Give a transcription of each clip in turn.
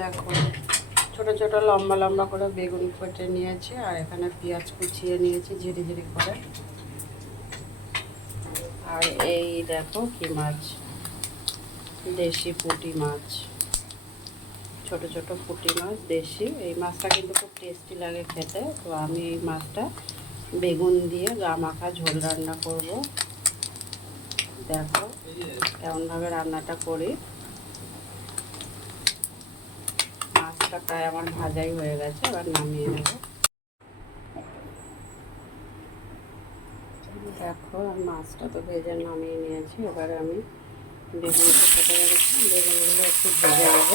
দেখো ছোট ছোট লম্বা লম্বা করে বেগুন কেটে নিয়েছি, আর এখানে পেঁয়াজ কুচিয়ে নিয়েছি ঝিরি ঝিরি করে। আর এই দেখো কি মাছ, দেশি পুঁটি মাছ, ছোট ছোট পুঁটি মাছ দেশি। এই মাছটা কিন্তু খুব টেস্টি লাগে খেতে। তো আমি এই মাছটা বেগুন দিয়ে গা মাখা ঝোল রান্না করব। দেখো কেমনভাবে রান্নাটা করি। মাছটা প্রায় আমার ভাজাই হয়ে গেছে, এবার নামিয়ে নেব। দেখো আমি মাছটা তো ভেজে নামিয়ে নিয়েছি। এবারে আমি বেগুনটা কেটে রেখেছি, বেগুনগুলো একটু ভেজে নেব।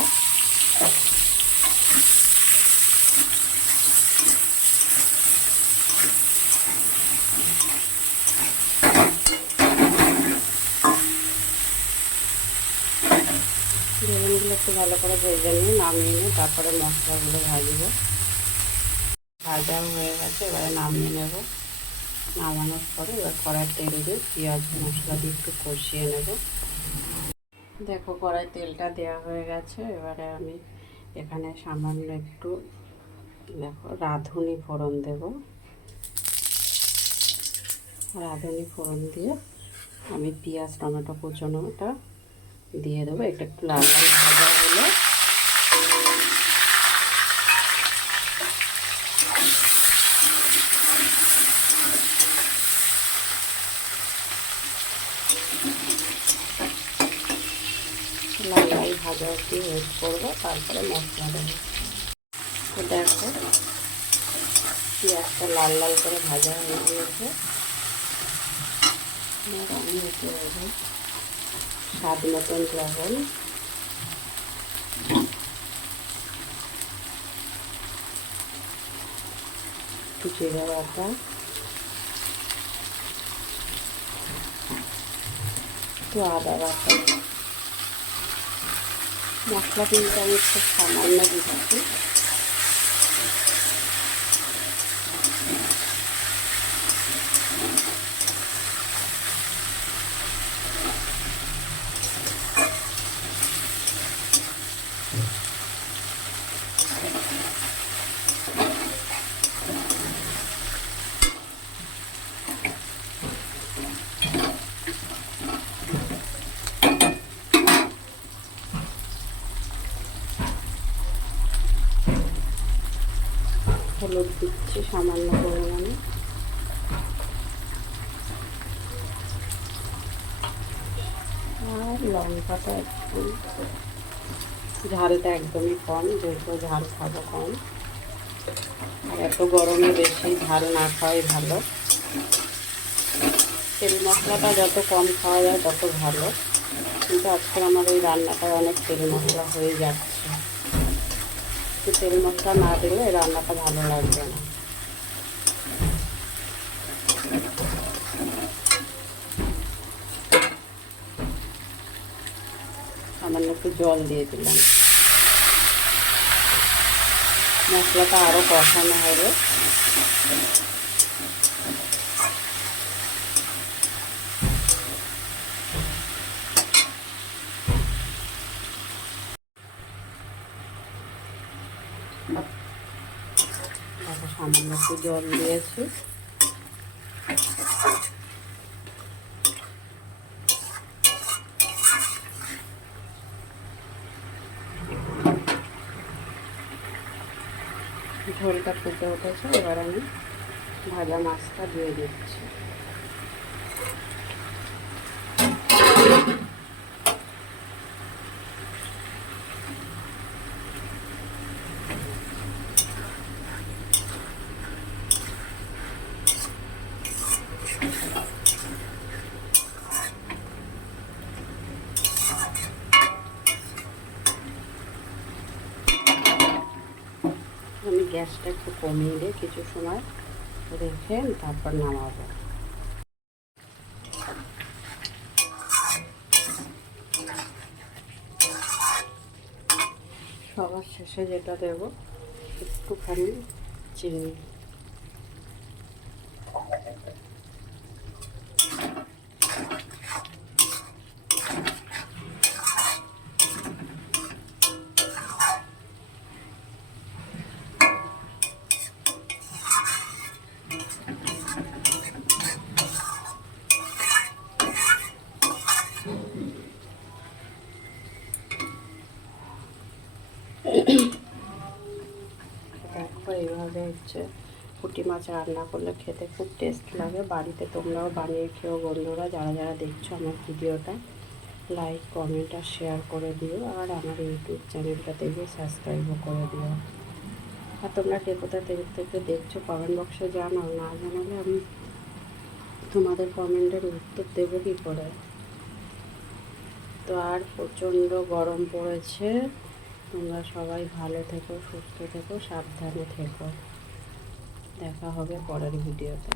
বেগুনগুলো একটু ভালো করে ভেজে নিয়ে নামিয়ে নিয়ে তারপরে মশলাগুলো ভাজবো। ভাজা হয়ে গেছে, এবারে নামিয়ে নেব। নামানোর পরে এবার কড়াই তেল দিয়ে পেঁয়াজ মশলা দিয়ে একটু কষিয়ে নেব। দেখো কড়াই তেলটা দেওয়া হয়ে গেছে। এবারে আমি এখানে সামান্য একটু দেখো রাঁধুনি ফোড়ন দেব। রাঁধুনি ফোড়ন দিয়ে আমি পেঁয়াজ টমেটো কুচোনোটা দিয়ে দেবো। এটা একটু লাল লাল ভাজা হলে লাল লাল ভাজা অবধি ওয়েট করবো, তারপরে মশলা দেবো। তো দেখো পেঁয়াজটা লাল লাল করে ভাজা হয়ে গিয়েছে। আমি এতে দেবো স্বাদ মতন লবণ, একটু জিরে বাটা, একটু আদা বাটা। মশলা কিন্তু আমি খুব সামান্য দিচ্ছি। হলুদ দিচ্ছি সামান্য পরিমাণে। আর লঙ্কাটা একটু, ঝালটা একদমই কম, যেহেতু ঝাল খাবো কম। আর এত গরমে বেশি ঝাল না খাওয়াই ভালো। তেল মশলাটা যত কম খাওয়া যায় তত ভালো, কিন্তু আজকে আমার এই রান্নাটা অনেক তেল মশলা হয়ে যাচ্ছে। একটু তেল মশলা না দিলে এই রান্নাটা ভালো লাগবে না। সামান্য একটু জল দিয়ে দিলাম। মশলাটা আরও কষানো হবে। সামান্য একটু জল দিয়েছি। ঝোলটা ফুটে উঠেছে, এবার আমি ভাজা মাছটা দিয়ে দিচ্ছি। আমি গ্যাসটা একটু কমিয়ে দিয়ে কিছু সময় রেখে তারপর নামাবো। সবার শেষে যেটা দেব একটুখানি চিনি। দেখো এইভাবে হচ্ছে পুঁটি মাছ রান্না করলে খেতে খুব টেস্ট লাগে। বাড়িতে তোমরাও বানিয়ে খেও বন্ধুরা। যারা যারা দেখছো আমার ভিডিওটা লাইক কমেন্ট আর শেয়ার করে দিও, আর আমার ইউটিউব চ্যানেলটা দেখে সাবস্ক্রাইবও করে দিও। আর তোমরা কে কোথা থেকে দেখছো কমেন্ট বক্সে জানাও, না জানালে আমি তোমাদের কমেন্টের উত্তর দেবো কী করে। তো আর প্রচণ্ড গরম পড়েছে। তোমরা সবাই ভালো থেকো, সুস্থ থেকো, সাবধানে থেকো। দেখা হবে পরের ভিডিওতে।